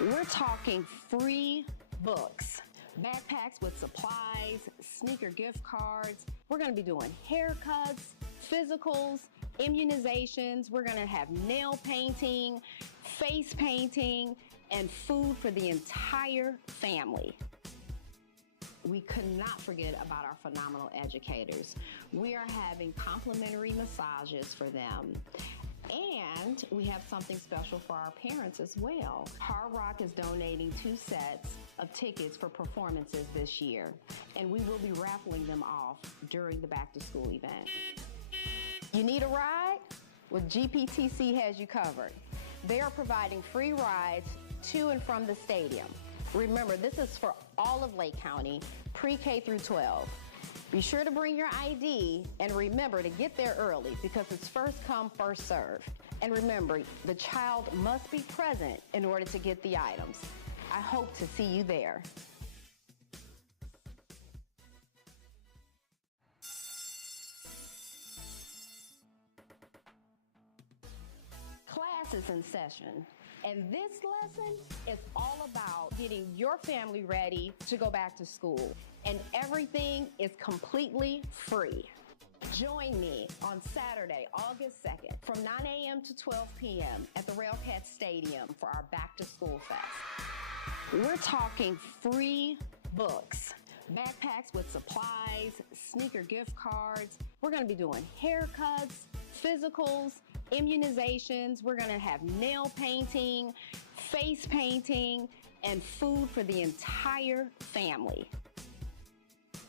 We're talking free books, backpacks with supplies, sneaker gift cards. We're going to be doing haircuts, physicals, immunizations. We're going to have nail painting, face painting, and food for the entire family. We could not forget about our phenomenal educators. We are having complimentary massages for them. And we have something special for our parents as well. Hard Rock is donating 2 sets of tickets for performances this year, and we will be raffling them off during the back to school event. You need a ride? Well, GPTC has you covered. They are providing free rides to and from the stadium. Remember, this is for all of Lake County, pre-K through 12. Be sure to bring your ID and remember to get there early because it's first come, first serve. And remember, the child must be present in order to get the items. I hope to see you there. Class is in session, and this lesson is all about getting your family ready to go back to school, and everything is completely free. Join me on Saturday, August 2nd from 9 a.m. to 12 p.m. at the Railcat Stadium for our Back to School Fest. We're talking free books, backpacks with supplies, sneaker gift cards. We're going to be doing haircuts, physicals, immunizations. We're going to have nail painting, face painting, and food for the entire family.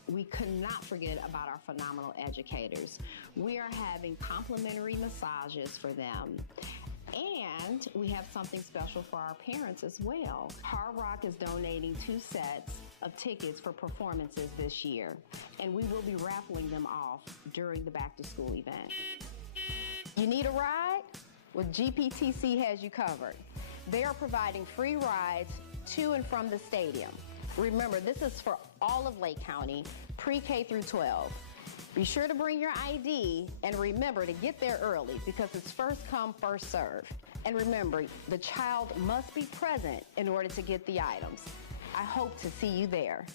We could not forget about our phenomenal educators. We are having complimentary massages for them. And we have something special for our parents as well. Hard Rock is donating 2 sets of tickets for performances this year, and we will be raffling them off during the back to school event. You need a ride? Well, GPTC has you covered. They are providing free rides to and from the stadium. Remember, this is for all of Lake County, pre-K through 12. Be sure to bring your ID and remember to get there early because it's first come, first serve. And remember, the child must be present in order to get the items. I hope to see you there.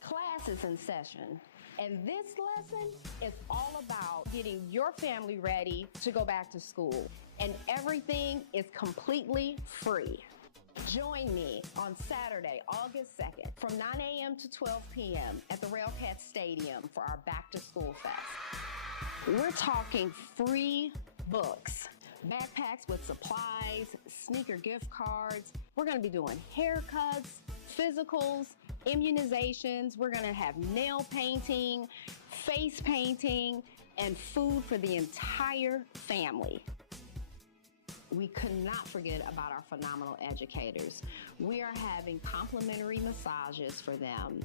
Class is in session, and this lesson is all about getting your family ready to go back to school, and everything is completely free. Join me on Saturday, August 2nd from 9 a.m. to 12 p.m. at the Railcat Stadium for our Back to School Fest. We're talking free books, backpacks with supplies, sneaker gift cards. We're going to be doing haircuts, physicals, immunizations. We're going to have nail painting, face painting, and food for the entire family. We could not forget about our phenomenal educators. We are having complimentary massages for them.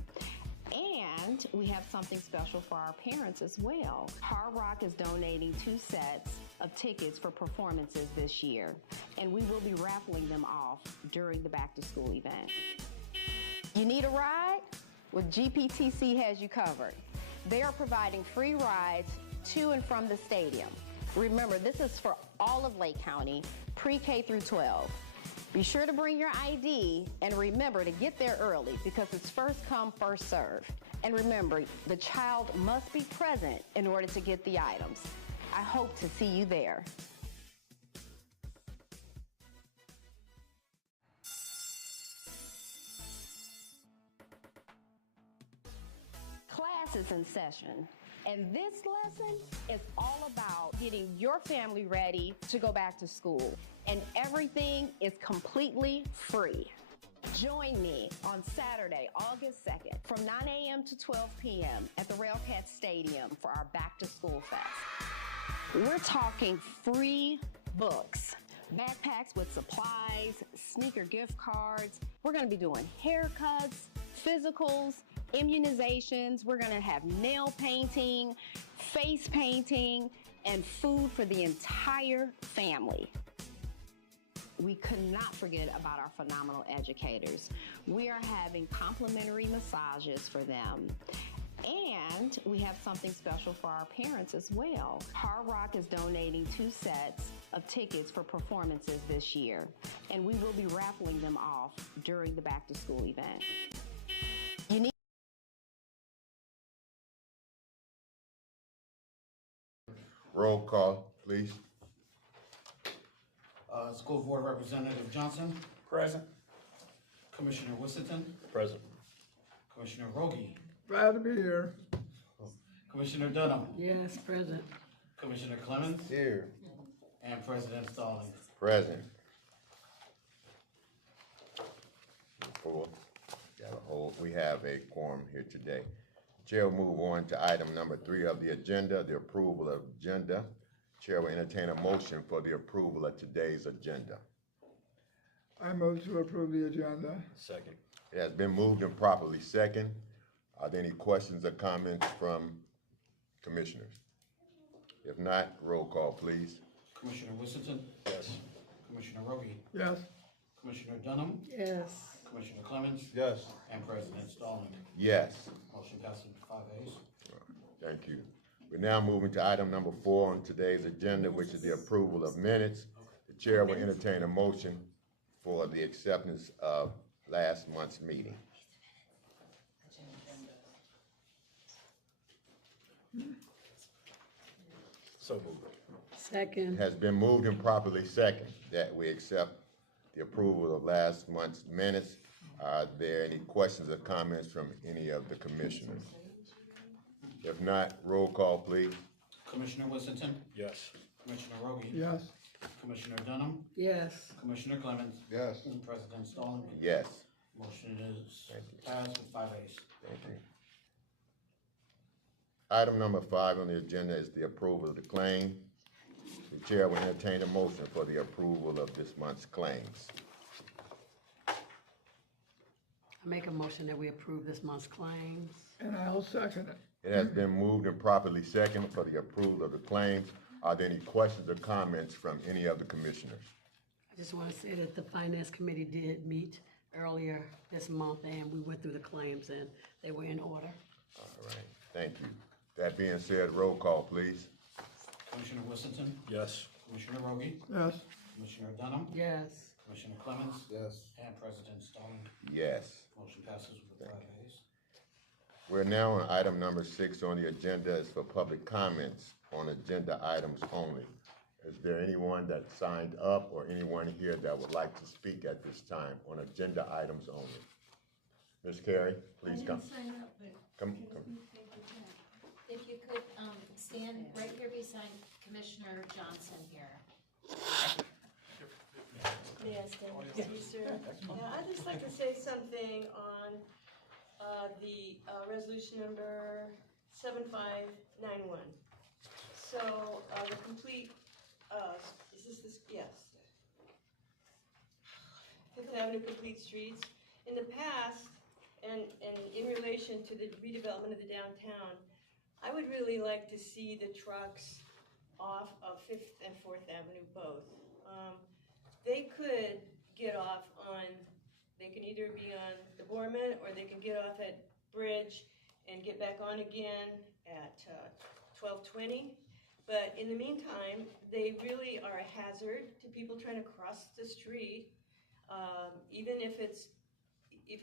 And we have something special for our parents as well. Hard Rock is donating 2 sets of tickets for performances this year, and we will be raffling them off during the back to school event. You need a ride? Well, GPTC has you covered. They are providing free rides to and from the stadium. Remember, this is for all of Lake County, pre-K through 12. Be sure to bring your ID and remember to get there early because it's first come, first serve. And remember, the child must be present in order to get the items. I hope to see you there. Class is in session, and this lesson is all about getting your family ready to go back to school, and everything is completely free. Join me on Saturday, August 2nd from 9 a.m. to 12 p.m. at the Railcat Stadium for our Back to School Fest. We're talking free books, backpacks with supplies, sneaker gift cards. We're going to be doing haircuts, physicals, immunizations. We're going to have nail painting, face painting, and food for the entire family. We could not forget about our phenomenal educators. We are having complimentary massages for them. And we have something special for our parents as well. Hard Rock is donating 2 sets of tickets for performances this year, and we will be raffling them off during the back to school event. You need Roll call, please. School Board Representative Johnson. Present. Commissioner Whittington. Present. Commissioner Rogie. Glad to be here. Commissioner Dunham. Yes, present. Commissioner Clemens. Here. And President Stallings. Present. 4. We have a quorum here today. Chair will move on to item number 3 of the agenda, the approval of agenda. Chair will entertain a motion for the approval of today's agenda. I move to approve the agenda. Second. It has been moved and properly second. Are there any questions or comments from commissioners? If not, roll call, please. Commissioner Whittington. Yes. Commissioner Rogie. Yes. Commissioner Dunham. Yes. Commissioner Clemens. Yes. And President Stallings. Yes. Motion passes with 5 ayes. Thank you. We're now moving to item number 4 on today's agenda, which is the approval of minutes. The chair will entertain a motion for the acceptance of last month's meeting. So moved. It Second. has been moved and properly second that we accept the approval of last month's minutes. Are there any questions or comments from any of the commissioners? If not, roll call, please. Commissioner Whittington. Yes. Commissioner Rogie. Yes. Commissioner Dunham. Yes. Commissioner Clemens. Yes. And President Stallings. Yes. Motion is Thank you. passed with 5 ayes. Thank you. Item number 5 on the agenda is the approval of the claim. The chair will entertain a motion for the approval of this month's claims. I make a motion that we approve this month's claims. And I'll second it. It has been moved and properly seconded for the approval of the claims. Are there any questions or comments from any of the commissioners? I just want to say that the Finance Committee did meet earlier this month, and we went through the claims, and they were in order. All right, thank you. That being said, roll call, please. Commissioner Whittington. Yes. Commissioner Rogie. Yes. Commissioner Dunham. Yes. Commissioner Clemens. Yes. And President Stallings. Yes. Motion passes with 5 ayes. We're now on item number 6 on the agenda. Is for public comments on agenda items only. Is there anyone that signed up or anyone here that would like to speak at this time on agenda items only? Ms. Carey, please come. I didn't sign up, but Come. if you could, stand right here beside Commissioner Johnson here. Yes, thank you, sir. Yeah, I'd just like to say something on the resolution number 7591. So the complete, is this, yes. Fifth Avenue Complete Streets. In the past, and in relation to the redevelopment of the downtown, I would really like to see the trucks off of 5th and 4th Avenue both. They could get off on, they can either be on the Borman or they can get off at Bridge and get back on again at 1220. But in the meantime, they really are a hazard to people trying to cross the street. Even if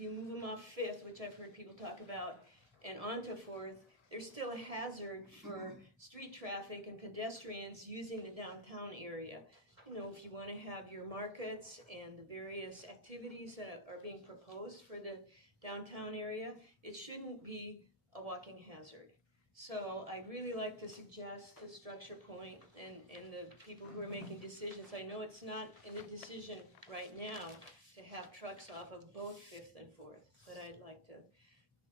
you move them off 5th, which I've heard people talk about, and onto 4th, they're still a hazard for street traffic and pedestrians using the downtown area. You know, if you want to have your markets and the various activities that are being proposed for the downtown area, it shouldn't be a walking hazard. So I'd really like to suggest to Structure Point and the people who are making decisions, I know it's not in the decision right now to have trucks off of both 5th and 4th, but I'd like to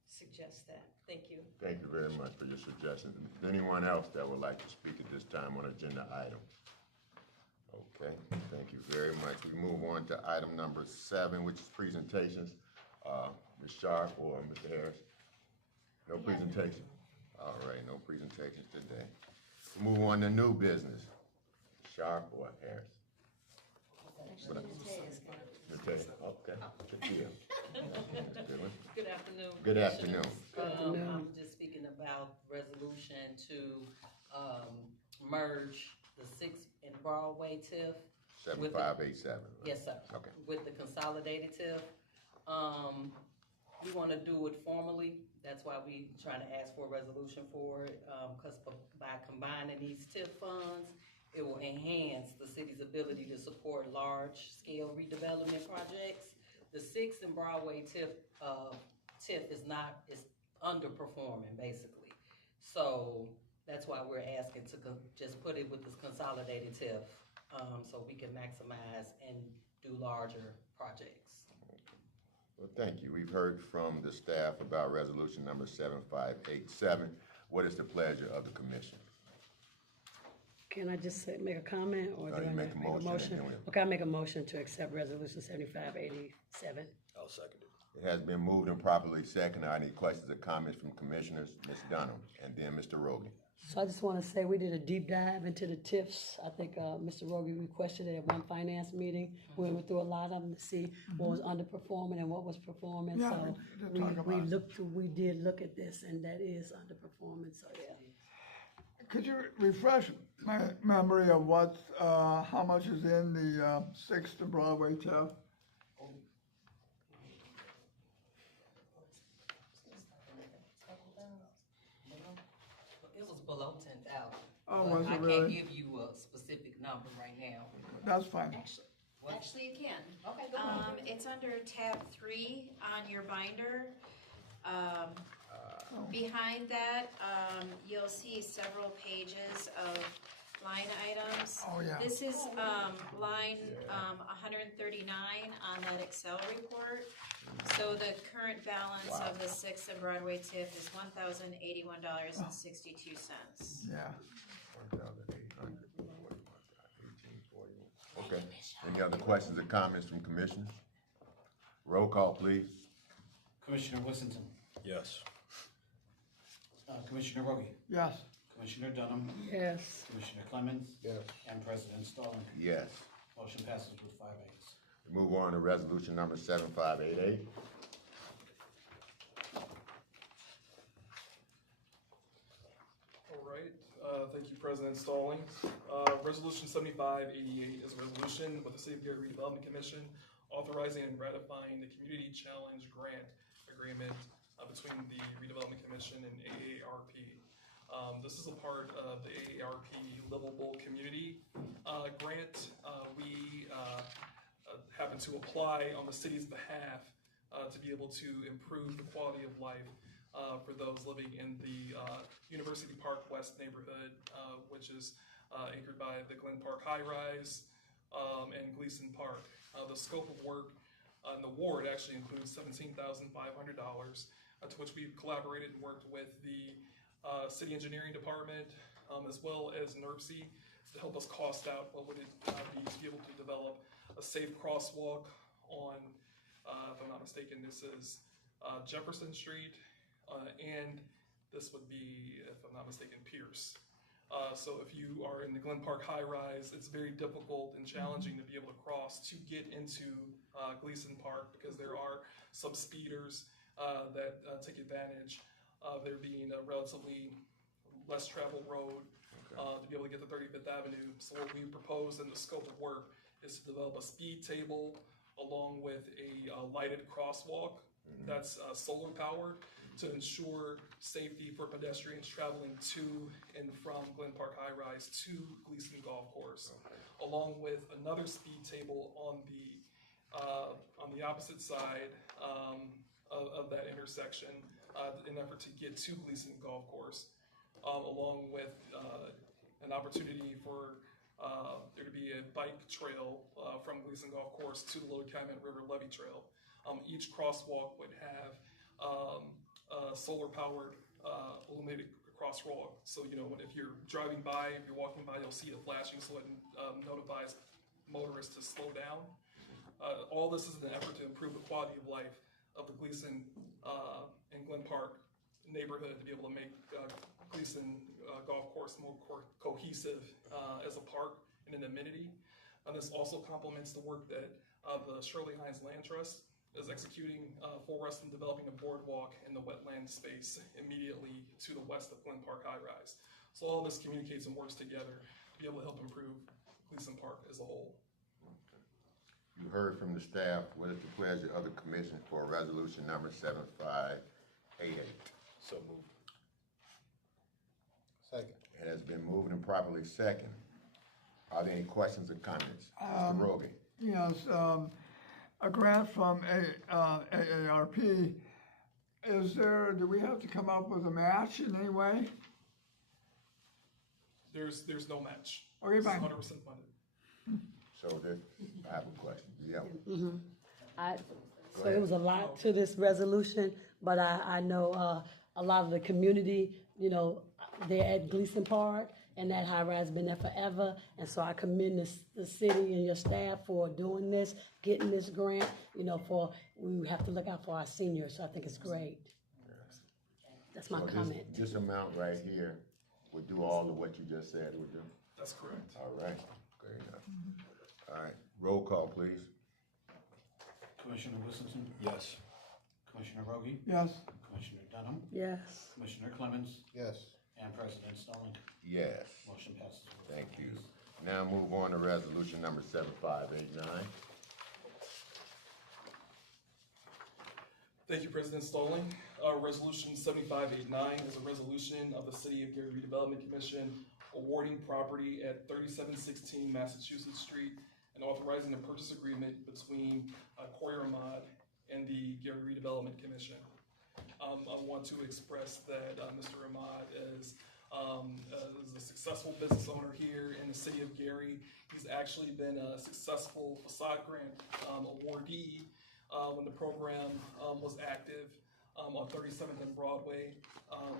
suggest that. Thank you. Thank you very much for your suggestion. Is there anyone else that would like to speak at this time on agenda item? Okay, thank you very much. We move on to item number 7, which is presentations. Ms. Sharp or Mr. Harris? No presentation? All right, no presentations today. We move on to new business. Sharp or Harris? Okay, Tatia. Good one. Good afternoon. Good afternoon. I'm just speaking about resolution to, merge the 6th and Broadway TIF. with the- 7587. Yes, sir. Okay. With the consolidated TIF. We wanna do it formally, that's why we trying to ask for a resolution for it, cause by combining these TIF funds, it will enhance the city's ability to support large-scale redevelopment projects. The 6th and Broadway TIF is underperforming, basically. So that's why we're asking to just put it with this consolidated TIF, so we can maximize and do larger projects. Well, thank you. We've heard from the staff about resolution number 7587. What is the pleasure of the commission? Can I just make a comment, or do You I make make a a motion, motion? and then Okay, I make a motion to accept resolution 7587. I'll second it. It has been moved and properly seconded. Are any questions or comments from commissioners? Ms. Dunham, and then Mr. Rogan. So I just want to say, we did a deep dive into the TIFs. I think Mr. Rogie requested it at one finance meeting. We went through a lot of them to see what was underperforming and what was performing. Yeah, So we did talk about it. we did look at this, and that is underperforming, so yeah. Could you refresh my memory of what, how much is in the 6th and Broadway TIF? It was below 10,000. Oh, but was it I really? can't give you a specific number right now. That's fine. Actually, you can. Okay, go on. It's under tab 3 on your binder. Behind that, you'll see several pages of line items. Oh, yeah. This is line 139 on that Excel report. So the current balance of the 6th and Broadway TIF is $1,081.62. Yeah. 1,800, 1840. Okay. Any other questions or comments from commissioners? Roll call, please. Commissioner Whittington, Yes. Commissioner Rogie, Yes. Commissioner Dunham, Yes. Commissioner Clemens, Yes. and President Stallings. Yes. Motion passes with 5 ayes. Move on to resolution number 7588. All right, thank you, President Stallings. Resolution 7588 is a resolution with the City of Gary Redevelopment Commission authorizing and ratifying the Community Challenge Grant Agreement between the Redevelopment Commission and AARP. This is a part of the AARP Livable Community Grant. We happen to apply on the city's behalf to be able to improve the quality of life for those living in the University Park West neighborhood, which is anchored by the Glen Park High Rise and Gleason Park. The scope of work in the ward actually includes $17,500, to which we've collaborated and worked with the City Engineering Department as well as NERC to help us cost out what would it be to be able to develop a safe crosswalk on, if I'm not mistaken, this is Jefferson Street, and this would be, if I'm not mistaken, Pierce. So if you are in the Glen Park High Rise, it's very difficult and challenging to be able to cross to get into Gleason Park because there are some speeders that take advantage of there being a relatively less traveled road to be able to get to 35th Avenue. So what we propose in the scope of work is to develop a speed table along with a lighted crosswalk that's solar powered to ensure safety for pedestrians traveling to and from Glen Park High Rise to Gleason Golf Course, along with another speed table on the opposite side of that intersection in an effort to get to Gleason Golf Course, along with an opportunity for there to be a bike trail from Gleason Golf Course to the Lower Calumet River Levee Trail. Each crosswalk would have solar-powered illuminated crosswalk. So, you know, if you're driving by, if you're walking by, you'll see it flashing so it notifies motorists to slow down. All this is in an effort to improve the quality of life of the Gleason and Glen Park neighborhood to be able to make Gleason Golf Course more cohesive as a park and an amenity. And this also complements the work that The Shirley Hines Land Trust is executing for us in developing a boardwalk in the wetland space immediately to the west of Glen Park High Rise. So all of this communicates and works together to be able to help improve Gleason Park as a whole. You heard from the staff. What is the pleasure of the commission for resolution number 7588? So moved. Second. It has been moved and properly second. Are there any questions or comments? Mr. Rogan? Yes, a grant from AARP, do we have to come up with a match in any way? There's no match. Okay, It's fine. 100% funded. So I have a question. Yeah. So it was a lot to this resolution, but I know a lot of the community, you know, they're at Gleason Park, and that high rise has been there forever. And so I commend the city and your staff for doing this, getting this grant, you know, we have to look out for our seniors, so I think it's great. That's my So comment. This amount right here would do all of what you just said it would do? That's correct. All right, great enough. All right, roll call, please. Commissioner Whittington, Yes. Commissioner Rogie, Yes, Commissioner Dunham, Yes. Commissioner Clemens, Yes. and President Stallings. Yes, Motion passes with thank 5 you. ayes. Now move on to resolution number 7589. Thank you, President Stalling. Resolution 7589 is a resolution of the City of Gary Redevelopment Commission awarding property at 3716 Massachusetts Street and authorizing a purchase agreement between Corey Ahmad and the Gary Redevelopment Commission. I want to express that Mr. Ahmad is a successful business owner here in the City of Gary. He's actually been a successful facade grant awardee when the program was active on 37th and Broadway.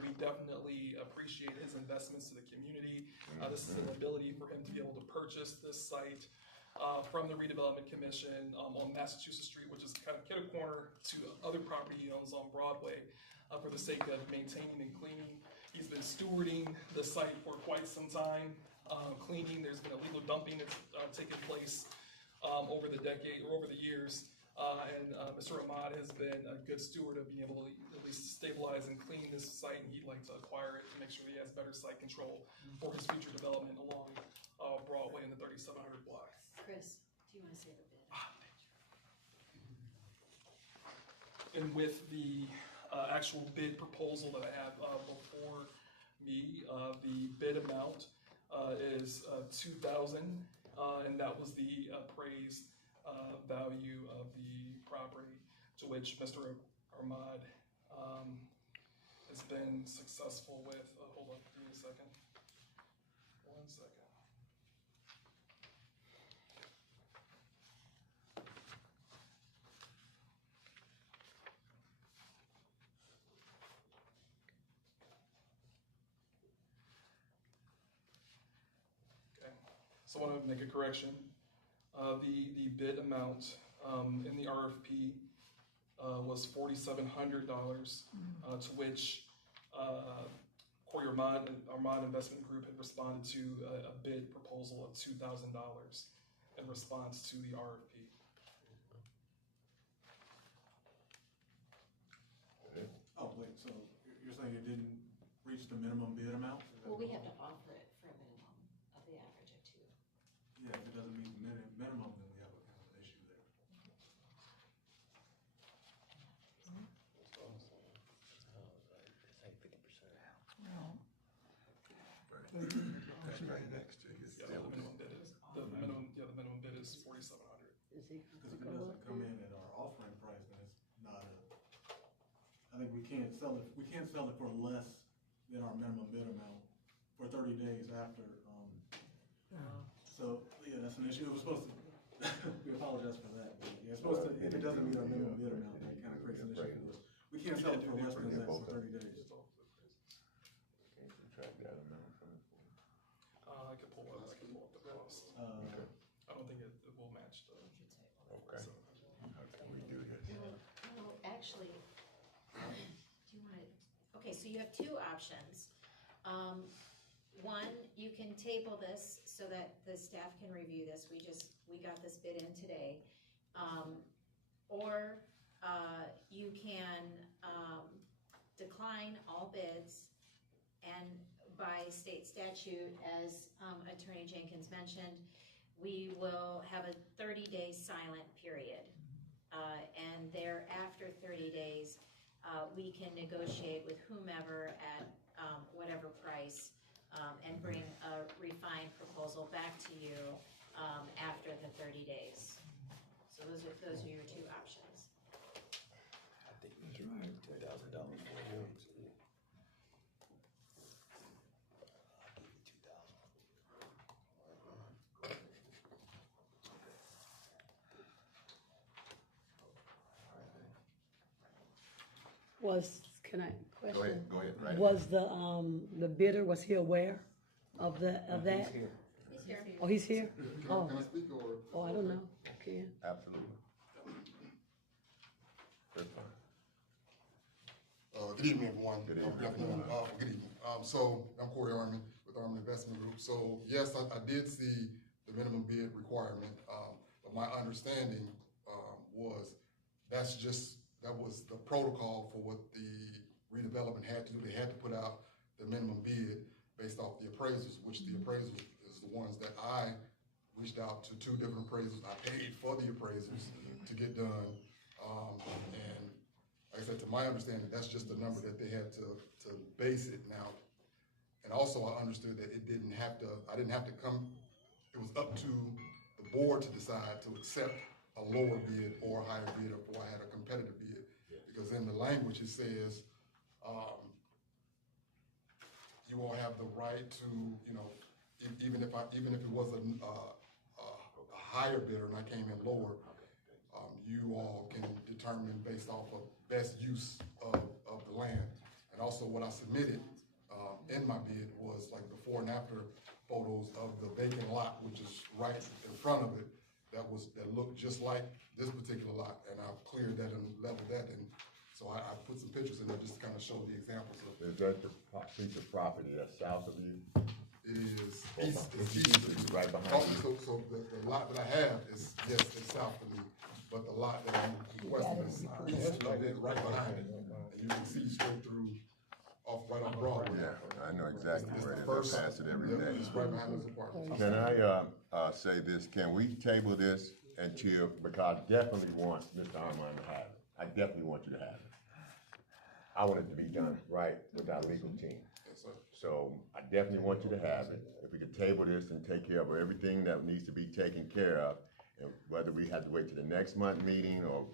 We definitely appreciate his investments to the community. This is an ability for him to be able to purchase this site from the Redevelopment Commission on Massachusetts Street, which is kind of kitty corner to other property he owns on Broadway for the sake of maintaining and cleaning. He's been stewarding the site for quite some time, cleaning. There's been illegal dumping that's taken place over the decade or over the years. And Mr. Ahmad has been a good steward of being able to at least stabilize and clean this site, and he'd like to acquire it to make sure he has better site control for his future development along Broadway in the 3700 block. Chris, do you want to say the bid? And with the actual bid proposal that I have before me, the bid amount is $2,000, and that was the appraised value of the property, to which Mr. Ahmad has been successful with. Hold on, give me a second. 1 second. Okay, so I want to make a correction. The bid amount in the RFP was $4,700, to which Corey Armand Investment Group had responded to a bid proposal of $2,000 in response to the RFP. Oh, wait, so you're saying it didn't reach the minimum bid amount? Is that Well, we what- have to offer it for a minimum of the average of 2. Yeah, if it doesn't meet the minimum, then we have a kind of an issue there. That's right next to you. Yeah, the minimum bid is the minimum bid is $4,700. Is he? Because if it doesn't come in at our offering price, then it's not I think we can't sell it for less than our minimum bid amount for 30 days after, so, yeah, that's an issue. It was supposed to, we apologize for that, but yeah, it's supposed to, if it doesn't meet our minimum bid amount, that kind of creates an issue for us. We can't sell it for less than that for 30 days. Can you subtract that amount from it? I could pull up the cost. I don't think it will match the. Okay. How can we do this? Well, actually, do you want to, okay, so you have 2 options. One, you can table this so that the staff can review this. We got this bid in today. Or you can decline all bids, and by state statute, as Attorney Jenkins mentioned, we will have a 30-day silent period. And thereafter 30 days, we can negotiate with whomever at whatever price and bring a refined proposal back to you after the 30 days. So those are your two options. I think we can get $2,000 for it. I'll give you Can I question? Go ahead, right. Was the bidder, was he aware of that? He's here. Oh, he's here? Oh, Can I speak or? oh, I don't know. Okay. Absolutely. That's fine. Good evening, everyone. Good evening. Good afternoon. Good evening. So I'm Corey Armin with Armin Investment Group. So yes, I did see the minimum bid requirement, but my understanding was that was the protocol for what the redevelopment had to do. They had to put out the minimum bid based off the appraisals, which the appraisals is the ones that I reached out to 2 different appraisals. I paid for the appraisals to get done. And like I said, to my understanding, that's just the number that they had to base it now. And also I understood that I didn't have to come, it was up to the board to decide to accept a lower bid or a higher bid, or I had a competitive bid. Because in the language it says, you all have the right to, you know, even if it was a higher bidder and I came in lower, you all can determine based off of best use of the land. And also what I submitted in my bid was like before and after photos of the vacant lot, which is right in front of it, that looked just like this particular lot, and I've cleared that and leveled that, and so I put some pictures in there just to kind of show the examples of. Is that the piece of property that's south of you? It is east. It's east. Right behind you. So the lot that I have is, yes, it's south of me, but the lot that I'm requesting is east of it, right behind it. And you can see straight through, right on Broadway. Yeah, I know exactly where it is. I pass it every day. It's right behind those apartments. Can I say this? Can we table this until, because I definitely want Mr. Armand to have it. I definitely want you to have it. I want it to be done right with our legal team. Yes, sir. So I definitely want you to have it. If we could table this and take care of everything that needs to be taken care of, and whether we have to wait to the next month meeting or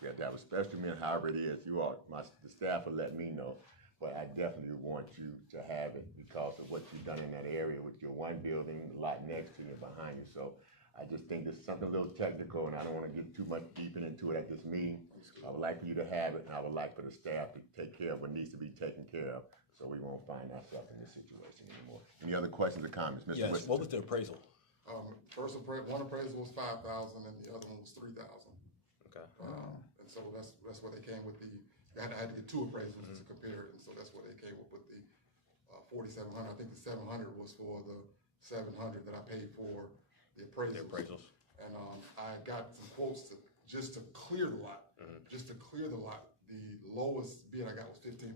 we have to have a special meeting, however it is, the staff will let me know. But I definitely want you to have it because of what you've done in that area with your one building, the lot next to you and behind you. So I just think it's something a little technical, and I don't want to get too much deep into it at this meeting. I would like for you to have it, and I would like for the staff to take care of what needs to be taken care of, so we won't find ourselves in this situation anymore. Any other questions or comments, Mr. Yes, Whiston? what was the appraisal? One appraisal was 5,000 and the other one was 3,000. Okay. And so that's where they came with I had to get 2 appraisals to compare it, and so that's where they came up with the 4,700. I think the 700 was for the 700 that I paid for the appraisals. And I got some quotes just to clear the lot. Just to clear the lot, the lowest bid I got was $15,000.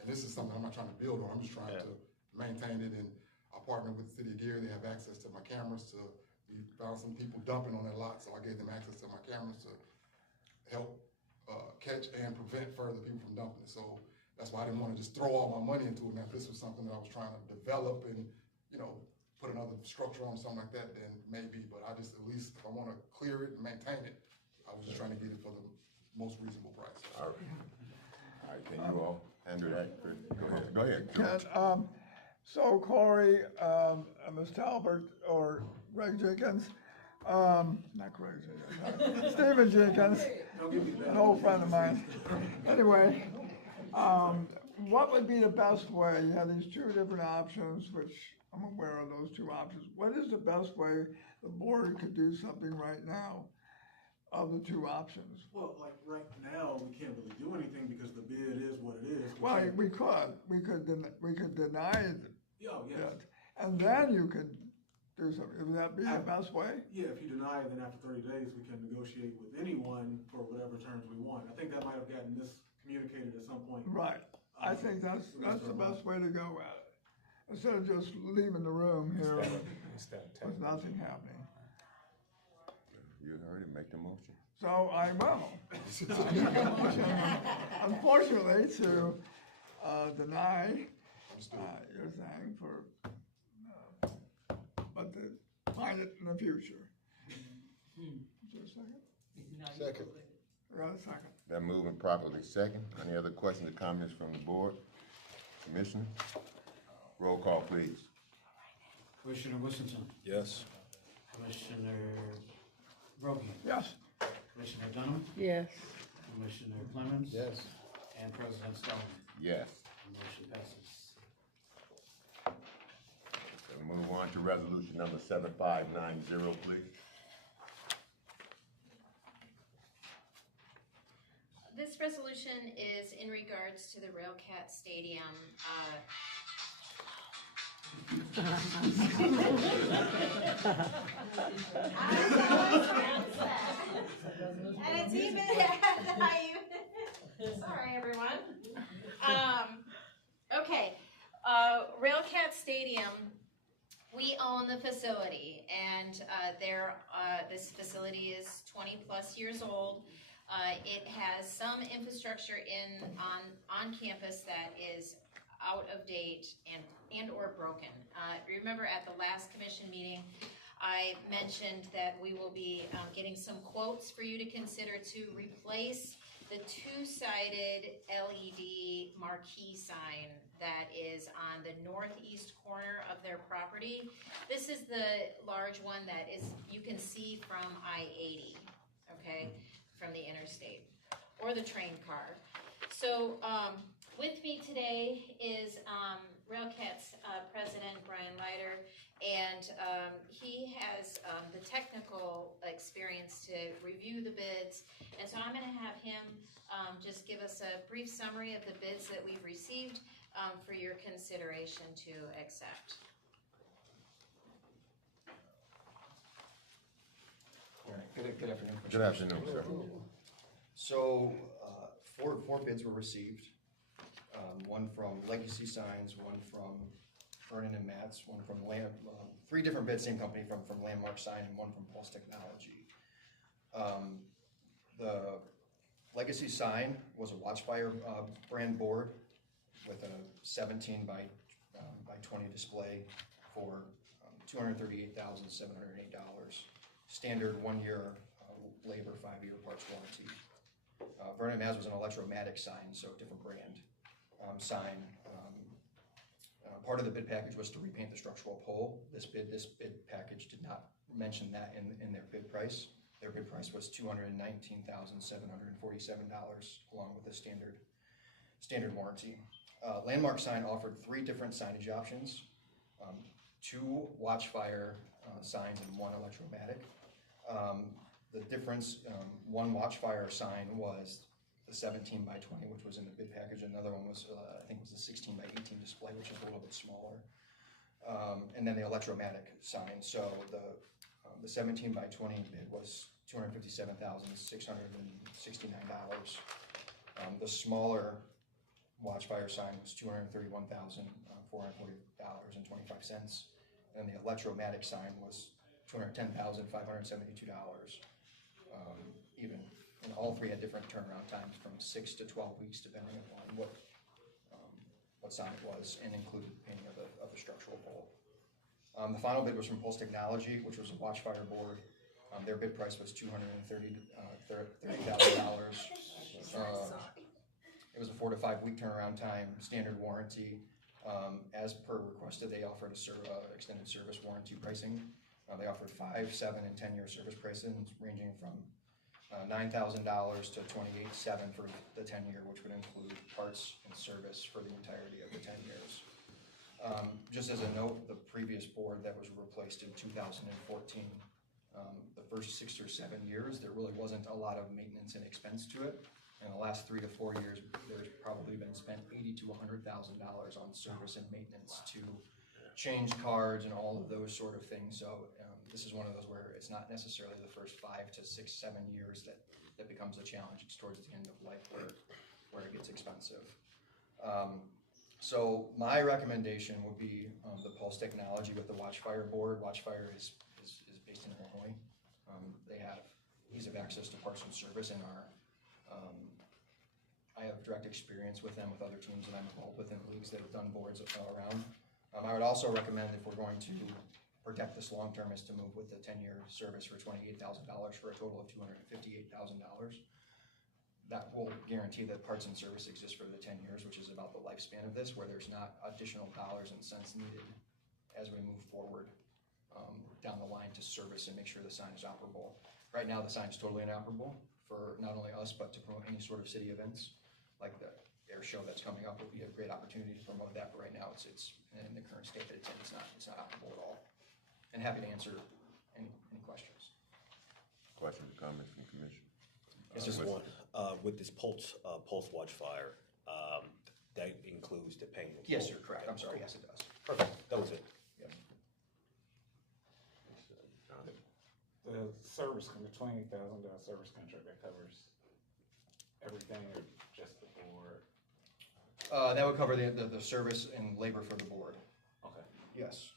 And this is something I'm not trying to build on. I'm just trying to maintain it. And I partnered with the city of Gary. They have access to my cameras. We found some people dumping on that lot, so I gave them access to my cameras to help catch and prevent further people from dumping it. So that's why I didn't want to just throw all my money into it. Now, if this was something that I was trying to develop and, you know, put another structure on something like that, then maybe. But I just, at least, if I want to clear it and maintain it, I was just trying to get it for the most reasonable price. All right, can you all handle that? Go ahead. So Corey, Ms. Talbert, or Greg Jenkins, not Greg Jenkins, Stephen Jenkins, an old friend of mine. Anyway, what would be the best way? You have these 2 different options, which I'm aware of those 2 options. What is the best way the board could do something right now of the 2 options? Well, like right now, we can't really do anything because the bid is what it is. Well, we could deny it. Yeah, yes. And then you could do something. Would that be the best way? Yeah, if you deny it, then after 30 days, we can negotiate with anyone for whatever terms we want. I think that might have gotten miscommunicated at some point. Right. I think that's the best way to go at it. Instead of just leaving the room here with nothing happening. You heard it, make the motion. So I will. Unfortunately, to deny your thing for, but to find it in the future. Is there a second? Second. Got a second. Been moving properly second. Any other questions or comments from the board? Commissioner? Roll call, please. Commissioner Wilkinson, Yes. Commissioner Brogan, Yes. Commissioner Dunham, Yes. Commissioner Clemens. Yes. And President Stone. Yes. Motion passes. We'll move on to resolution number 7590, please. This resolution is in regards to the Railcat Stadium. And it's even, sorry everyone. Okay, Railcat Stadium, we own the facility, and this facility is 20 plus years old. It has some infrastructure on campus that is out of date and or broken. Remember at the last commission meeting, I mentioned that we will be getting some quotes for you to consider to replace the two-sided LED marquee sign that is on the northeast corner of their property. This is the large one that you can see from I-80, okay, from the interstate, or the train car. So with me today is Railcat's president, Brian Leiter, and he has the technical experience to review the bids. And so I'm going to have him just give us a brief summary of the bids that we've received for your consideration to accept. All right, good afternoon. Good afternoon, sir. So, four bids were received. One from Legacy Signs, one from Vernon and Matts, one from three different bids, same company, from Landmark Sign, and one from Pulse Technology. The Legacy Sign was a Watchfire brand board with a 17 by 20 display for $238,708. Standard 1 year labor, 5 year parts warranty. Vernon Matts was an electromatic sign, so different brand sign. Part of the bid package was to repaint the structural pole. This bid package did not mention that in their bid price. Their bid price was $219,747, along with the standard warranty. Landmark Sign offered 3 different signage options, 2 Watchfire signs and 1 electromatic. The difference, one Watchfire sign was the 17 by 20, which was in the bid package. Another one was, I think it was the 16 by 18 display, which is a little bit smaller. And then the electromatic sign. So the 17 by 20 bid was $257,669. The smaller Watchfire sign was $231,440.25. And the electromatic sign was $210,572. Even, and all 3 had different turnaround times from 6 to 12 weeks, depending upon what sign it was, and included painting of the structural pole. The final bid was from Pulse Technology, which was a Watchfire board. Their bid price was $230,000. It was a 4 to 5 week turnaround time, standard warranty. As per requested, they offered extended service warranty pricing. They offered 5, 7, and 10 year service pricing, ranging from $9,000 to $28,700 for the 10 year, which would include parts and service for the entirety of the 10 years. Just as a note, the previous board that was replaced in 2014, the first 6 or 7 years, there really wasn't a lot of maintenance and expense to it. In the last 3 to 4 years, there's probably been spent $80,000 to $100,000 on service and maintenance to change cards and all of those sort of things. So this is one of those where it's not necessarily the first 5 to 6, 7 years that becomes a challenge. It's towards the end of life where it gets expensive. So my recommendation would be the Pulse technology with the Watchfire board. Watchfire is based in Illinois. They have ease of access to parts and service, and I have direct experience with them with other teams that I'm involved with in leagues that have done boards around. I would also recommend, if we're going to protect this long term, is to move with the 10-year service for $28,000 for a total of $258,000. That will guarantee that parts and service exist for the 10 years, which is about the lifespan of this, where there's not additional dollars and cents needed as we move forward down the line to service and make sure the sign is operable. Right now, the sign is totally inoperable for not only us, but to promote any sort of city events, like the air show that's coming up would be a great opportunity to promote that. But right now, it's in the current state that it's not operable at all. And happy to answer any questions. Questions or comments from the commission? It's just one. With this Pulse Watchfire, that includes the payment? Yes, you're correct. I'm sorry. Yes, it does. Perfect. That was it. Yep. The service, the $28,000 service contract, that covers everything or just the board? That would cover the service and labor for the board. Okay. Yes.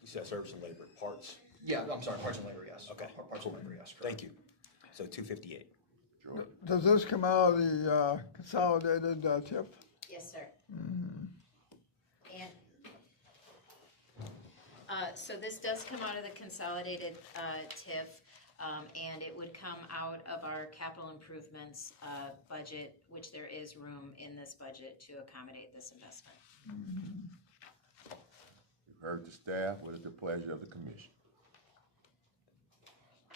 You said service and labor, parts? Yeah, I'm sorry, parts and labor, yes. Okay. Parts and labor, yes. Correct. Thank you. So 258. Jordan? Does this come out of the consolidated TIF? Yes, sir. And so this does come out of the consolidated TIF, and it would come out of our capital improvements budget, which there is room in this budget to accommodate this investment. You've heard the staff. What is the pleasure of the commission?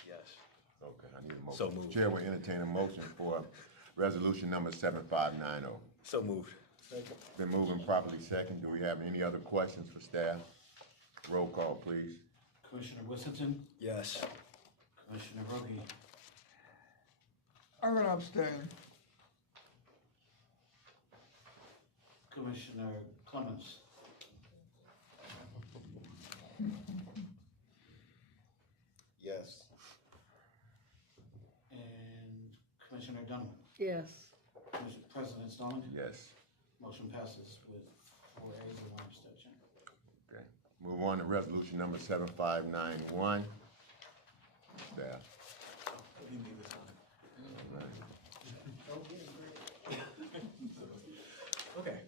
Yes. Okay, I need a motion. So moved. Chair will entertain a motion for resolution number 7590. So moved. Been moving properly second. Do we have any other questions for staff? Roll call, please. Commissioner Whittington, Yes. Commissioner Rogie, I'm gonna abstain. Commissioner Clemens, Yes. and Commissioner Dunham. Yes. President Stallings. Yes. Motion passes with 4 ayes and 1 abstention. Okay. Move on to resolution number 7591. Staff. You need this one. Okay,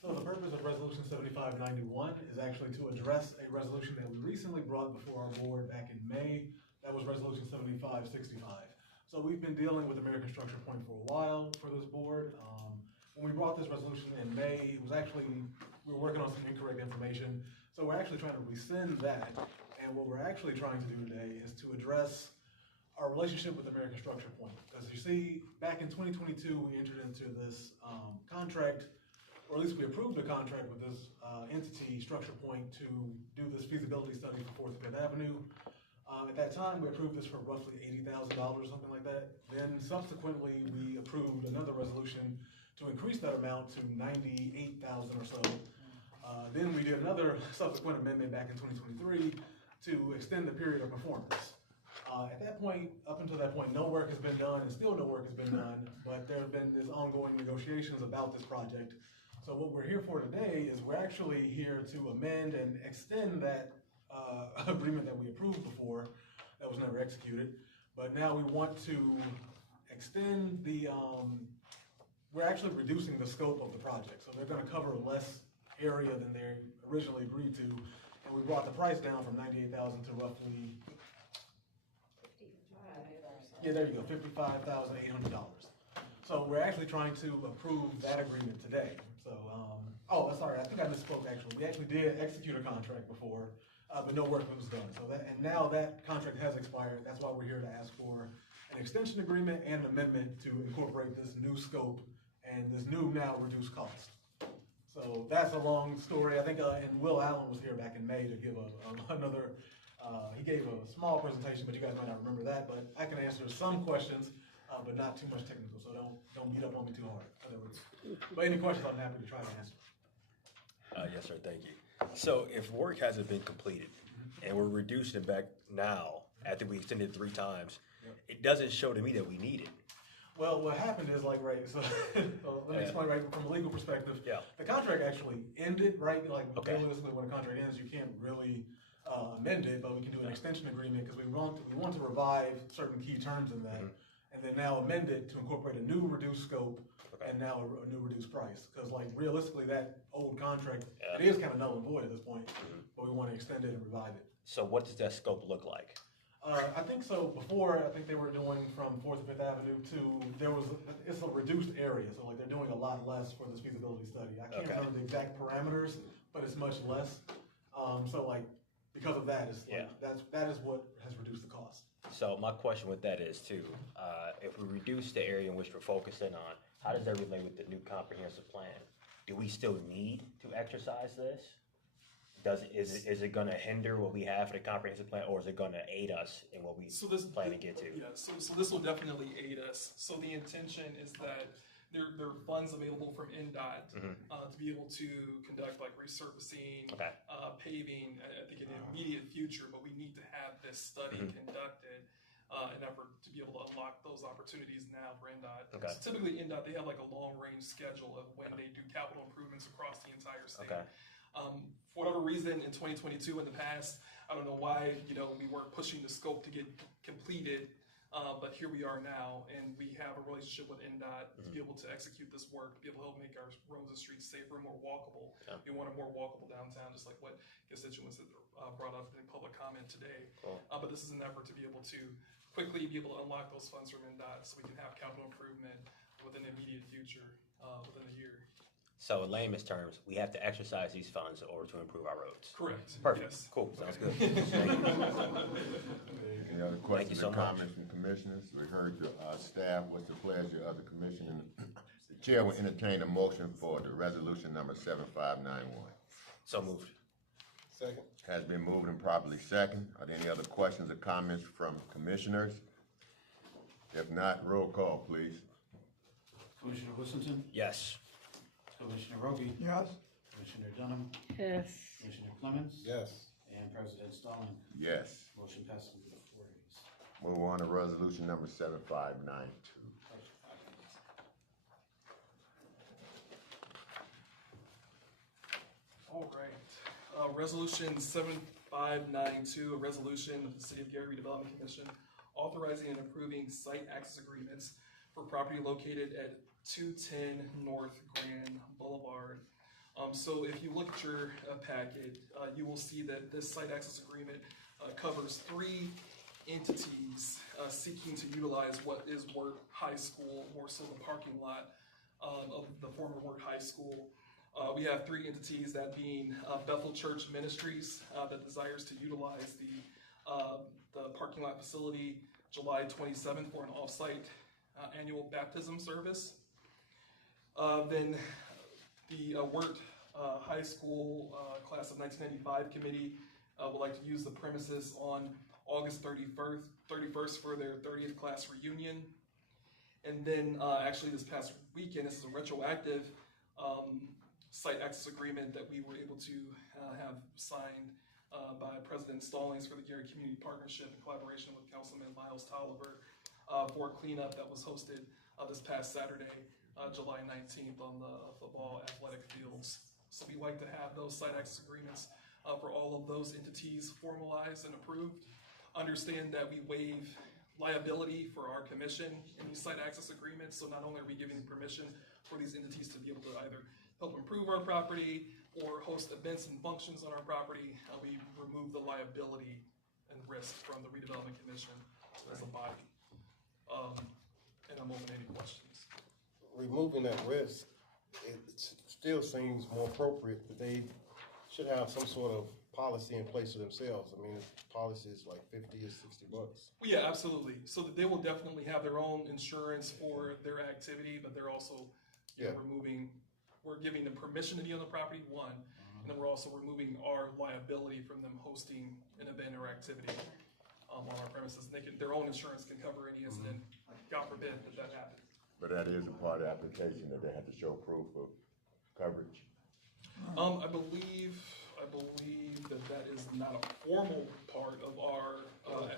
so the purpose of resolution 7591 is actually to address a resolution that we recently brought before our board back in May. That was resolution 7565. So we've been dealing with American Structure Point for a while for this board. When we brought this resolution in May, it was actually, we were working on some incorrect information. So we're actually trying to rescind that. And what we're actually trying to do today is to address our relationship with American Structure Point. As you see, back in 2022, we entered into this contract, or at least we approved a contract with this entity, Structure Point, to do this feasibility study for 4th and 5th Avenue. At that time, we approved this for roughly $80,000, something like that. Then subsequently, we approved another resolution to increase that amount to $98,000 or so. Then we did another subsequent amendment back in 2023 to extend the period of performance. At that point, up until that point, no work has been done, and still no work has been done, but there have been this ongoing negotiations about this project. So what we're here for today is we're actually here to amend and extend that agreement that we approved before, that was never executed. But now we want to extend the, we're actually reducing the scope of the project. So they're gonna cover less area than they originally agreed to. And we brought the price down from $98,000 to roughly, yeah, there you go, $55,800. So we're actually trying to approve that agreement today. So, oh, sorry, I think I misspoke actually. We actually did execute a contract before, but no work was done. So that, and now that contract has expired. That's why we're here to ask for an extension agreement and an amendment to incorporate this new scope and this new now reduced cost. So that's a long story. I think, and Will Allen was here back in May to give another, he gave a small presentation, but you guys might not remember that, but I can answer some questions, but not too much technical, so don't beat up on me too hard. But any questions, I'm happy to try to answer. Yes, sir, thank you. So if work hasn't been completed and we're reducing it back now after we extended it 3 times, it doesn't show to me that we need it. Well, what happened is like, right, so let me explain, right, from a legal perspective. Yeah. The contract actually ended, right? Like, realistically, when a contract ends, you can't really amend it, but we can do an extension agreement because we want to revive certain key terms in that, and then now amend it to incorporate a new reduced scope and now a new reduced price. Because like realistically, that old contract, it is kind of null and void at this point, but we want to extend it and revive it. So what does that scope look like? I think so. Before, I think they were doing from 4th and 5th Avenue to, it's a reduced area. So like they're doing a lot less for this feasibility study. I can't remember the exact parameters, but it's much less. So like, because of that, that is what has reduced the cost. So my question with that is too, if we reduce the area in which we're focusing on, how does that relate with the new comprehensive plan? Do we still need to exercise this? Is it going to hinder what we have for the comprehensive plan, or is it going to aid us in what we plan to get to? Yeah, so this will definitely aid us. So the intention is that there are funds available from NDOT to be able to conduct like resurfacing, paving, I think in the immediate future, but we need to have this study conducted in effort to be able to unlock those opportunities now for NDOT. So typically NDOT, they have like a long range schedule of when they do capital improvements across the entire state. For whatever reason, in 2022, in the past, I don't know why, we weren't pushing the scope to get completed, but here we are now, and we have a relationship with NDOT to be able to execute this work, to be able to help make our roads and streets safer and more walkable. We want a more walkable downtown, just like what constituents that brought up in public comment today. But this is an effort to be able to quickly be able to unlock those funds from NDOT so we can have capital improvement within the immediate future, within a year. So in layman's terms, we have to exercise these funds in order to improve our roads. Correct. Perfect. Yes. Cool. Sounds good. Any other questions or comments from commissioners? We heard the staff. What's the pleasure of the commission? And the chair will entertain a motion for the resolution number 7591. So moved. Second. Has been moved and properly second. Are there any other questions or comments from commissioners? If not, roll call, please. Commissioner Whittington, Yes. Commissioner Roby, Yes. Commissioner Dunham, Yes. Commissioner Clemens, Yes. and President Stalling. Yes. Motion passes with 4 ayes. Move on to resolution number 7592. All right. Resolution 7592, a resolution of the City of Gary Redevelopment Commission authorizing and approving site access agreements for property located at 210 North Grand Boulevard. So if you look at your packet, you will see that this site access agreement covers 3 entities seeking to utilize what is Wirt High School, more so the parking lot of the former Wirt High School. We have 3 entities, that being Bethel Church Ministries that desires to utilize the parking lot facility July 27th for an off-site annual baptism service. Then the Wirt High School class of 1995 committee would like to use the premises on August 31st for their 30th class reunion. And then actually this past weekend, this is a retroactive site access agreement that we were able to have signed by President Stallings for the Gary Community Partnership in collaboration with Councilman Miles Tolliver for a cleanup that was hosted this past Saturday, July 19th on the football athletic fields. So we like to have those site access agreements for all of those entities formalized and approved. Understand that we waive liability for our commission in these site access agreements. So not only are we giving permission for these entities to be able to either help improve our property or host events and functions on our property, we remove the liability and risk from the Redevelopment Commission as a body. And I'm open to any questions. Removing that risk, it still seems more appropriate that they should have some sort of policy in place for themselves. I mean, policy is like $50 or $60. Well, yeah, absolutely. So that they will definitely have their own insurance for their activity, but they're also we're giving them permission to be on the property, one, and then we're also removing our liability from them hosting an event or activity on our premises. Their own insurance can cover any incident, God forbid that happens. But that is a part of the application that they have to show proof of coverage. I believe that is not a formal part of our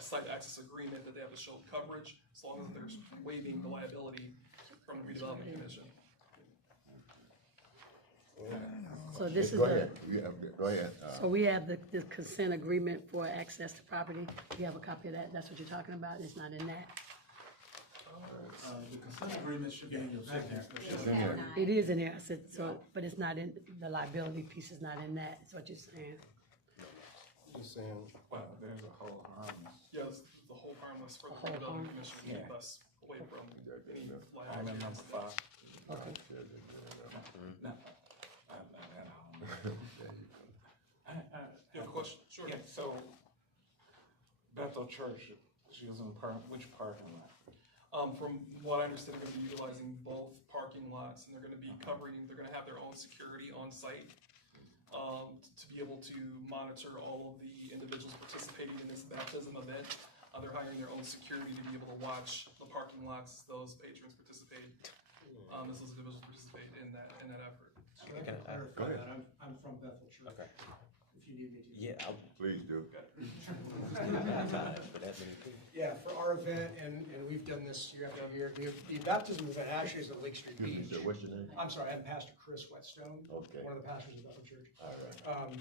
site access agreement, that they have to show coverage, as long as they're waiving the liability from the redevelopment commission. So this is Go the, ahead, go ahead. so we have the consent agreement for access to property. We have a copy of that. That's what you're talking about. It's not in that. The consent agreement should be in your packet. It is in there. I said, so, but it's not in, the liability piece is not in that. That's what you're saying. Just saying, Well, there's a whole harmless. Yes, the whole harmless for the Whole redevelopment harmless. commission, Yeah. keep us away from any I'm in liability. number 5. Okay. No, I'm at home. You have a question? Sure. Yeah, so Bethel Church, she was in which parking lot? From what I understand, they're gonna be utilizing both parking lots, and they're gonna have their own security on site, to be able to monitor all of the individuals participating in this baptism event. They're hiring their own security to be able to watch the parking lots, those patrons participate, as those individuals participate in that effort. I can clarify that, I'm from Bethel Church. Okay. If you need me to. Yeah, Please do. Yeah, for our event, and we've done this year after year, the baptism event actually is at Lake Street Excuse me, Beach. sir, what's your name? I'm sorry, I'm Pastor Chris Whetstone, Okay. one of the pastors of Bethel Church. All right.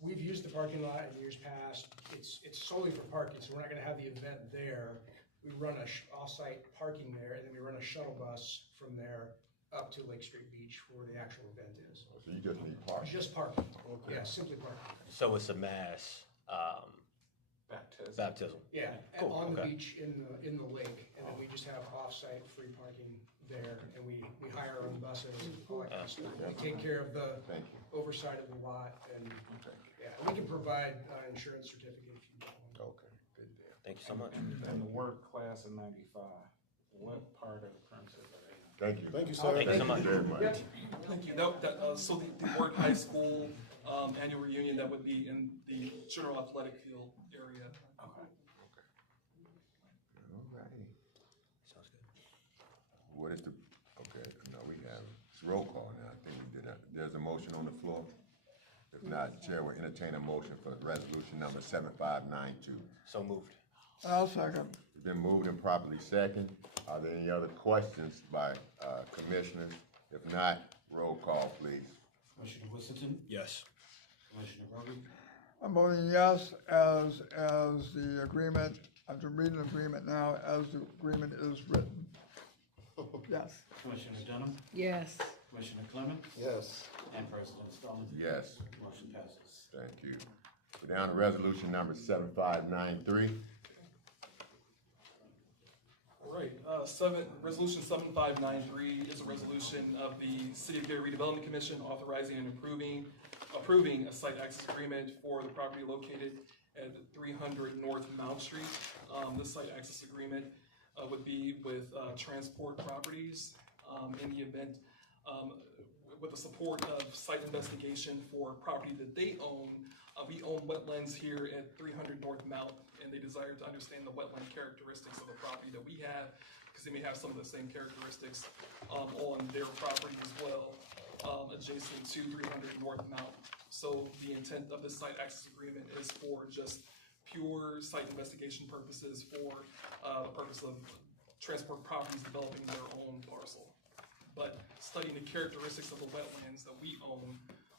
We've used the parking lot in years past. It's solely for parking, so we're not gonna have the event there. We run a off-site parking there, and then we run a shuttle bus from there up to Lake Street Beach where the actual event is. So you just need parking? Just parking, yeah, simply parking. So it's a mass baptism. Yeah, Cool, on the okay. beach in the lake, and then we just have off-site free parking there, and we hire our own buses, all that kind of stuff. We take care of the Thank you. oversight of the lot, and, yeah, we can provide an insurance certificate if you want. Okay, good deal. Thank you so much. And the work class of 95, what part of the premises are they in? Thank you. thank you, sir. Thank you so much. Very much. Thank you. So the Ward High School annual reunion, that would be in the general athletic field area. Okay. All righty. Sounds good. What is the, okay, no, we have, it's roll call now, I think we did that. There's a motion on the floor. If not, Chair will entertain a motion for resolution number 7592. So moved. I'll second. It's been moved and properly second. Are there any other questions by commissioners? If not, roll call, please. Commissioner Whittington, Yes. Commissioner Roby, I'm voting yes as the agreement, after reading the agreement now, as the agreement is written. Yes. Commissioner Dunham, Yes. Commissioner Clemens, Yes. and President Stallings. Yes. Motion passes. Thank you. We're down to resolution number 7593. All right, resolution 7593 is a resolution of the City of Gary Redevelopment Commission authorizing and approving a site access agreement for the property located at 300 North Mount Street. This site access agreement would be with Transport Properties in the event, with the support of site investigation for property that they own. We own wetlands here at 300 North Mount, and they desire to understand the wetland characteristics of the property that we have, because they may have some of the same characteristics on their property as well, adjacent to 300 North Mount. So the intent of this site access agreement is for just pure site investigation purposes, for the purpose of Transport Properties developing their own parcel. But studying the characteristics of the wetlands that we own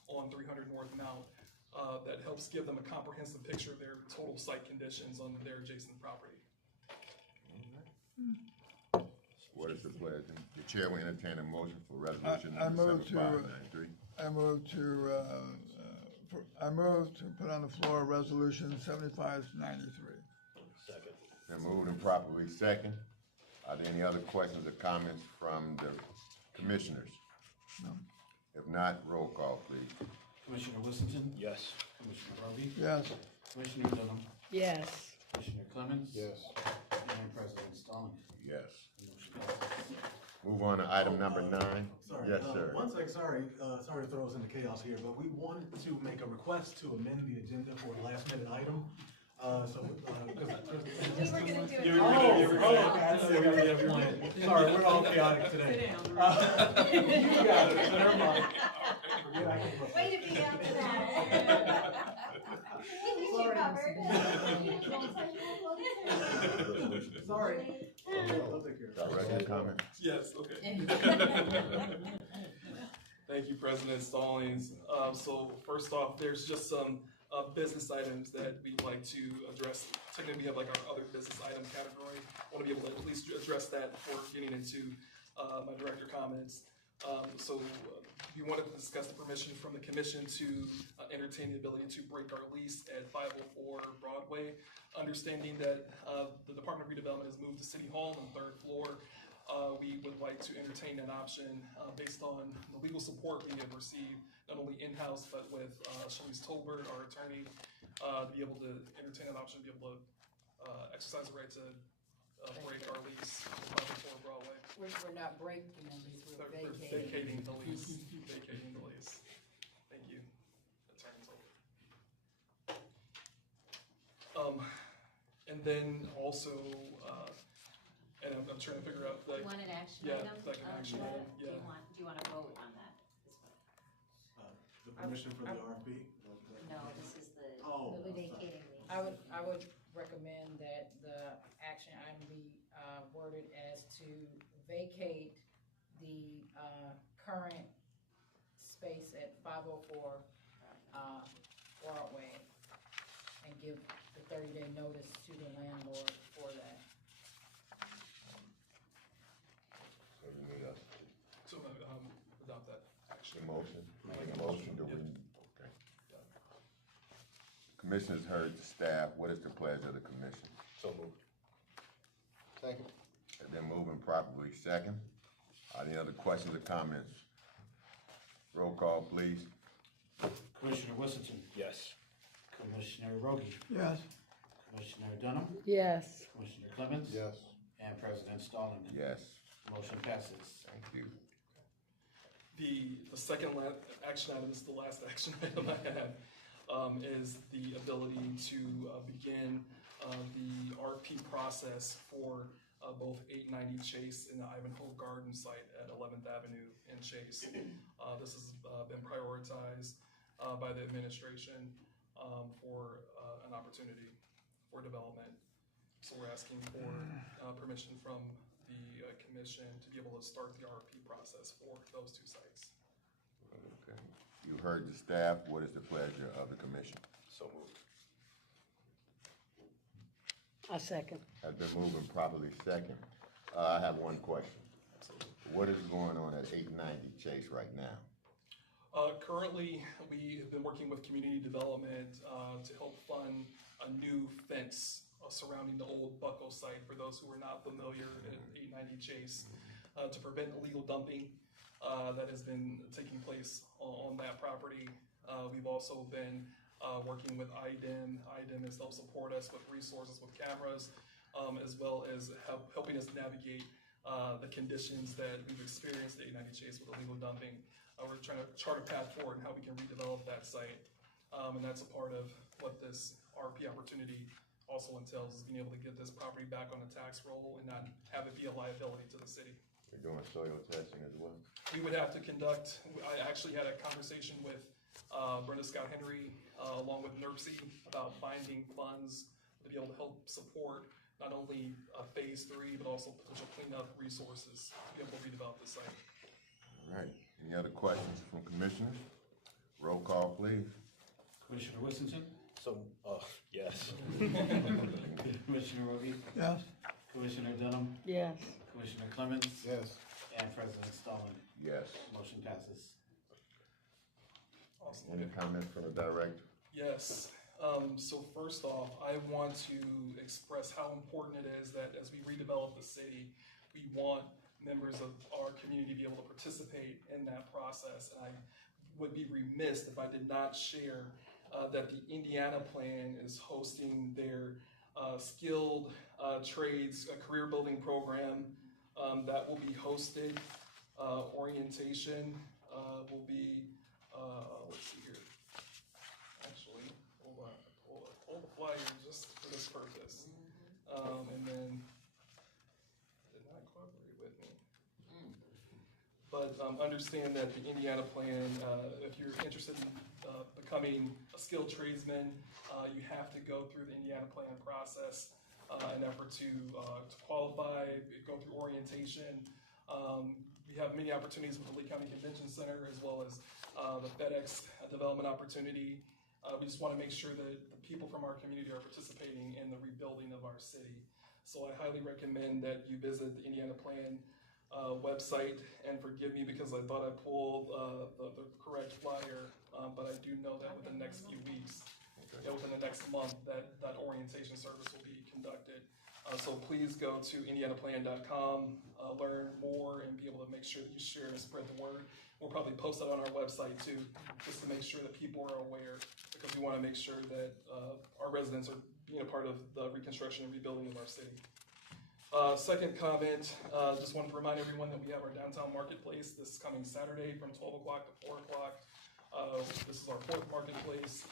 on 300 North Mount, that helps give them a comprehensive picture of their total site conditions on their adjacent property. What is the pleasure? The chair will entertain a motion for resolution I number move to- 7593. I move to put on the floor resolution 7593. Second. Been moved and properly second. Are there any other questions or comments from the commissioners? No. If not, roll call, please. Commissioner Whittington, Yes. Commissioner Roby, Yes. Commissioner Dunham, Yes. Commissioner Clemens. Yes. And President Stallings. Yes. Motion passes. Move on to item number 9. Sorry. Yes, sir. One sec, sorry to throw us into chaos here, but we wanted to make a request to amend the agenda for a last minute item. Sorry, we're all chaotic today. You got it, never mind. Way to be Sorry. Director, comment? Yes, okay. Thank you, President Stallings. So first off, there's just some business items that we'd like to address. Technically, we have like our other business item category. I want to be able to at least address that before getting into my director comments. We wanted to discuss the permission from the commission to entertain the ability to break our lease at 504 Broadway. Understanding that the Department of Redevelopment has moved to City Hall on the 3rd floor, we would like to entertain an option based on the legal support we have received, not only in-house, but with Shalice Tolbert, our attorney, to be able to entertain an option, to be able to exercise the right to break our lease at 504 Broadway. We're not breaking the lease, we're Vacating the lease. Vacating the lease. Thank you, Attorney Tolbert. And then also, and I'm trying to figure out, like. You want an action Yeah, item? like an action item, Do yeah. you want to vote on that? The permission for the RFP? No, this is the Oh. vacating lease. I would recommend that the action item be worded as to vacate the current space at 504 Broadway and give the 30-day notice to the landlord for that. So you need us So, adopt that action. to motion, make a motion to okay. Commissioners heard the staff, what is the pleasure of the commission? So moved. Second. And then moving properly second. Are there any other questions or comments? Roll call, please. Commissioner Whittington, Yes. Commissioner Rogie, Yes. Commissioner Dunham, Yes. Commissioner Clemens. Yes. And President Stallings. Yes, Motion passes. thank you. The second action item, this is the last action item I have, is the ability to begin the RP process for both 890 Chase and the Ivanhoe Garden site at 11th Avenue and Chase. This has been prioritized by the administration for an opportunity for development. So we're asking for permission from the commission to be able to start the RFP process for those two sites. Okay. You heard the staff, what is the pleasure of the commission? So moved. I second. Has been moving properly second. I have one question. What is going on at 890 Chase right now? Currently, we have been working with community development to help fund a new fence surrounding the old Bucko site, for those who are not familiar, at 890 Chase, to prevent illegal dumping that has been taking place on that property. We've also been working with IDEM. IDEM has helped support us with resources, with cameras, as well as helping us navigate the conditions that we've experienced at 890 Chase with illegal dumping. We're trying to chart a path forward and how we can redevelop that site. And that's a part of what this RP opportunity also entails, is being able to get this property back on the tax roll and not have it be a liability to the city. You're doing soil testing as well? We would have to conduct, I actually had a conversation with Brenda Scott Henry, along with NERC about finding funds to be able to help support not only phase 3, but also potential cleanup resources to be able to redevelop the site. All right. Any other questions from commissioners? Roll call, please. Commissioner Whittington, So, yes. Commissioner Rogie, Yes. Commissioner Dunham, Yes. Commissioner Clemens, Yes. and President Stallings. Yes. Motion passes. Awesome. Any comments from the director? Yes. So first off, I want to express how important it is that as we redevelop the city, we want members of our community to be able to participate in that process. And I would be remiss if I did not share that the Indiana Plan is hosting their skilled trades career building program that will be hosted. Orientation will be, let's see here. Actually, hold on, pull the flyer just for this purpose. And then, did not cooperate with me. But understand that the Indiana Plan, if you're interested in becoming a skilled tradesman, you have to go through the Indiana Plan process. an effort to qualify, go through orientation. We have many opportunities with the Lee County Convention Center as well as the FedEx development opportunity. We just want to make sure that the people from our community are participating in the rebuilding of our city. So I highly recommend that you visit the Indiana Plan website, and forgive me because I thought I pulled the correct flyer, but I do know that within the next few weeks, within the next month, that orientation service will be conducted. So please go to indianaplan.com, learn more, and be able to make sure that you share and spread the word. We'll probably post that on our website too, just to make sure that people are aware, because we want to make sure that our residents are being a part of the reconstruction and rebuilding of our city. Second comment, just wanted to remind everyone that we have our downtown marketplace this coming Saturday from 12 o'clock to 4 o'clock. This is our fourth marketplace.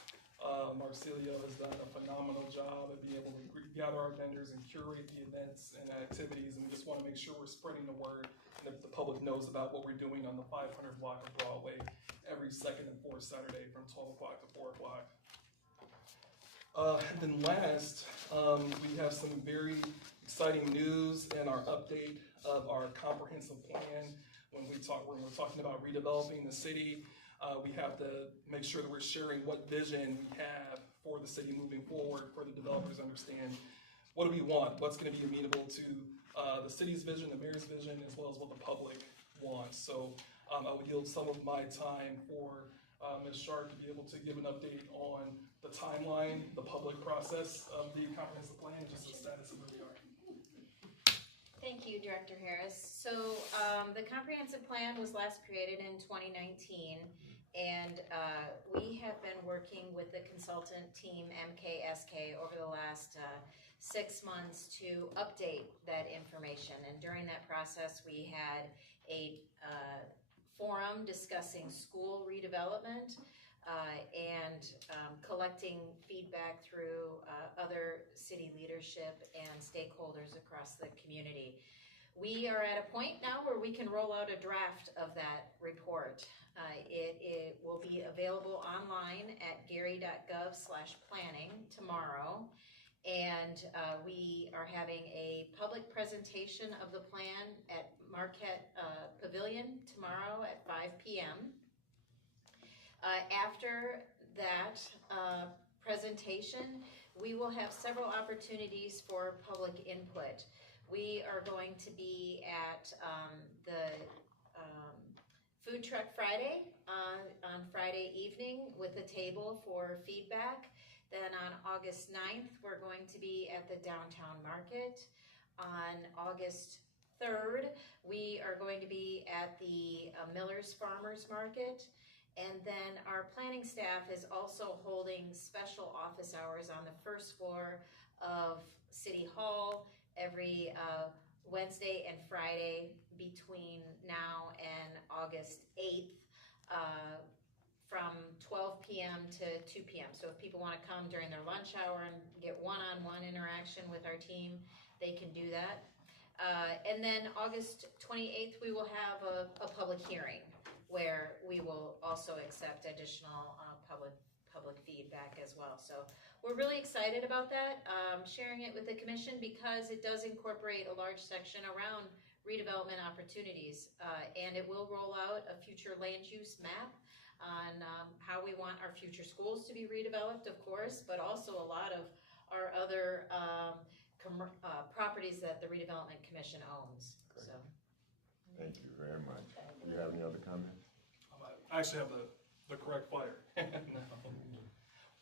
Marcelio has done a phenomenal job of being able to gather our vendors and curate the events and activities, and we just want to make sure we're spreading the word and that the public knows about what we're doing on the 500 block of Broadway every second and fourth Saturday from 12 o'clock to 4 o'clock. And then last, we have some very exciting news and our update of our comprehensive plan. When we're talking about redeveloping the city, we have to make sure that we're sharing what vision we have for the city moving forward, for the developers to understand what do we want, what's going to be amenable to the city's vision, the mayor's vision, as well as what the public wants. So I will yield some of my time for Ms. Sharp to be able to give an update on the timeline, the public process of the comprehensive plan, and just the status of where we are. Thank you, Director Harris. So the comprehensive plan was last created in 2019, and we have been working with the consultant team MKSK over the last 6 months to update that information. And during that process, we had a forum discussing school redevelopment and collecting feedback through other city leadership and stakeholders across the community. We are at a point now where we can roll out a draft of that report. It will be available online at gary.gov/planning tomorrow. And we are having a public presentation of the plan at Marquette Pavilion tomorrow at 5 p.m. After that presentation, we will have several opportunities for public input. We are going to be at the Food Truck Friday on Friday evening with a table for feedback. Then on August 9th, we're going to be at the Downtown Market. On August 3rd, we are going to be at the Miller's Farmers Market. And then our planning staff is also holding special office hours on the first floor of City Hall every Wednesday and Friday between now and August 8th. From 12 p.m. to 2 p.m. So if people want to come during their lunch hour and get one-on-one interaction with our team, they can do that. And then August 28th, we will have a public hearing where we will also accept additional public feedback as well. So we're really excited about that, sharing it with the commission because it does incorporate a large section around redevelopment opportunities. And it will roll out a future land use map on how we want our future schools to be redeveloped, of course, but also a lot of our other properties that the Redevelopment Commission owns. Great. So, thank you very much. Do you have any other comments? I actually have the correct flyer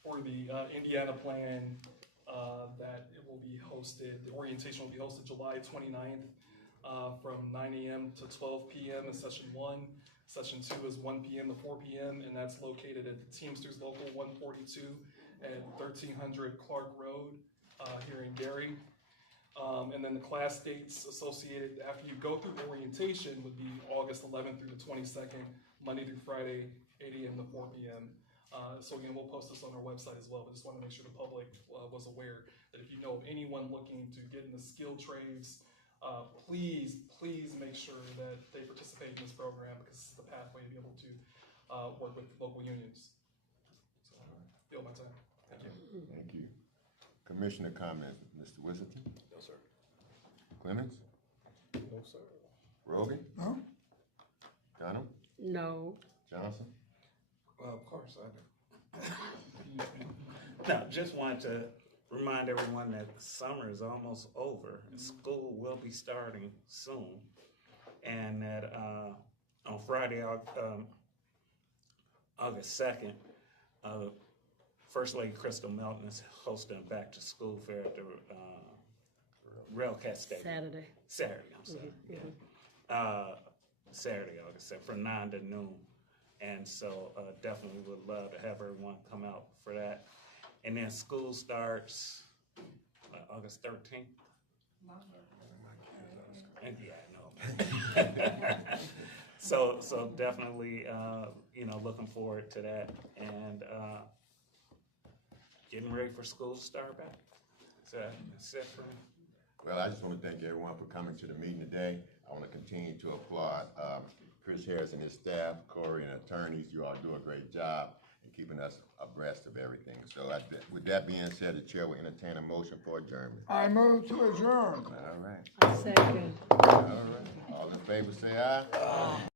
for the Indiana plan that it will be hosted. The orientation will be hosted July 29th from 9 a.m. to 12 p.m. in session 1. Session 2 is 1 p.m. to 4 p.m. and that's located at the Teamsters Local 142 at 1300 Clark Road here in Gary. And then the class dates associated after you go through orientation would be August 11th through the 22nd, Monday through Friday, 8 a.m. to 4 p.m. So again, we'll post this on our website as well, but just want to make sure the public was aware that if you know of anyone looking to get in the skilled trades, please make sure that they participate in this program because this is the pathway to be able to work with local unions. So, yield my time. Thank you. Thank you. Commissioner comments, Mr. Wishington? No, sir. Clemens? No, sir. Rogan? No? Dunham? No. Johnson? Well, of course I do. No, just wanted to remind everyone that summer is almost over. And school will be starting soon. And that on Friday, August 2nd, First Lady Crystal Melton is hosting a back to school fair at the Railcat Stadium. Saturday, I'm sorry. Saturday, August 2nd, from 9 to noon. And so definitely would love to have everyone come out for that. And then school starts August 13th. And yeah, I know. So definitely, looking forward to that and getting ready for school to start back. So that's it for me. Well, I just want to thank everyone for coming to the meeting today. I want to continue to applaud Chris Harris and his staff, Corey and attorneys. You all do a great job in keeping us abreast of everything. So with that being said, the chair will entertain a motion for adjournment. I move to adjourn. All right. I second. All right. All in favor say aye. Aye.